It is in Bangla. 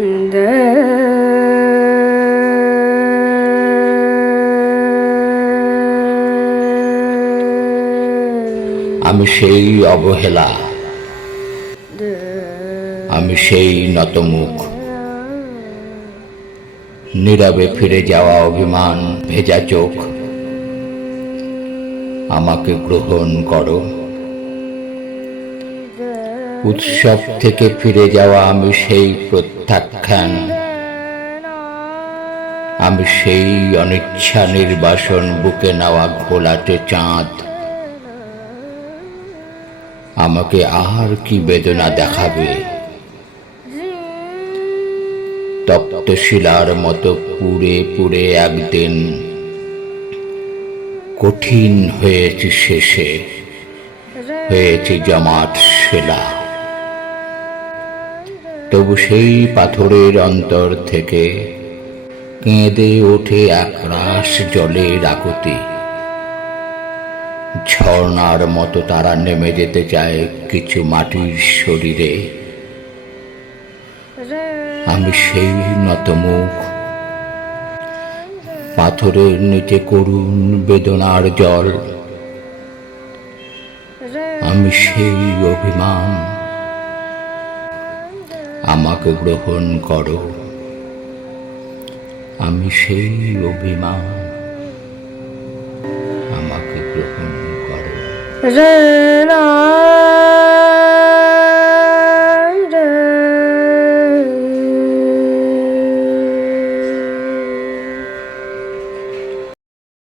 আমি সেই অবহেলা। আমি সেই নতমুখ। নীরবে ফিরে যাওয়া অভিমান, ভেজা চোখ। আমাকে গ্রহণ করো। উৎসব থেকে ফিরে যাওয়া আমি সেই প্রত্যাখ্যান। আমি সেই অনিচ্ছা নির্বাসন বুকে নেওয়া ঘোলাটে চাঁদ। আমাকে আর কি বেদনা দেখাবে? তপ্ত শিলার মতো পুড়ে পুড়ে একদিন কঠিন হয়েছে শেষে, হয়েছে জমাট শিলা। তবু সেই পাথরের অন্তর থেকে কেঁদে ওঠে একরাশ জলের আকুতি। ঝর্ণার মতো তারা নেমে যেতে চায় কিছু মাটির শরীরে। আমি সেই নতমুখ। পাথরের নিচে করুণ বেদনার জল। আমি সেই অভিমান। আমাকে গ্রহণ করো। আমি সেই অভিমান আমাকে গ্রহণ করো।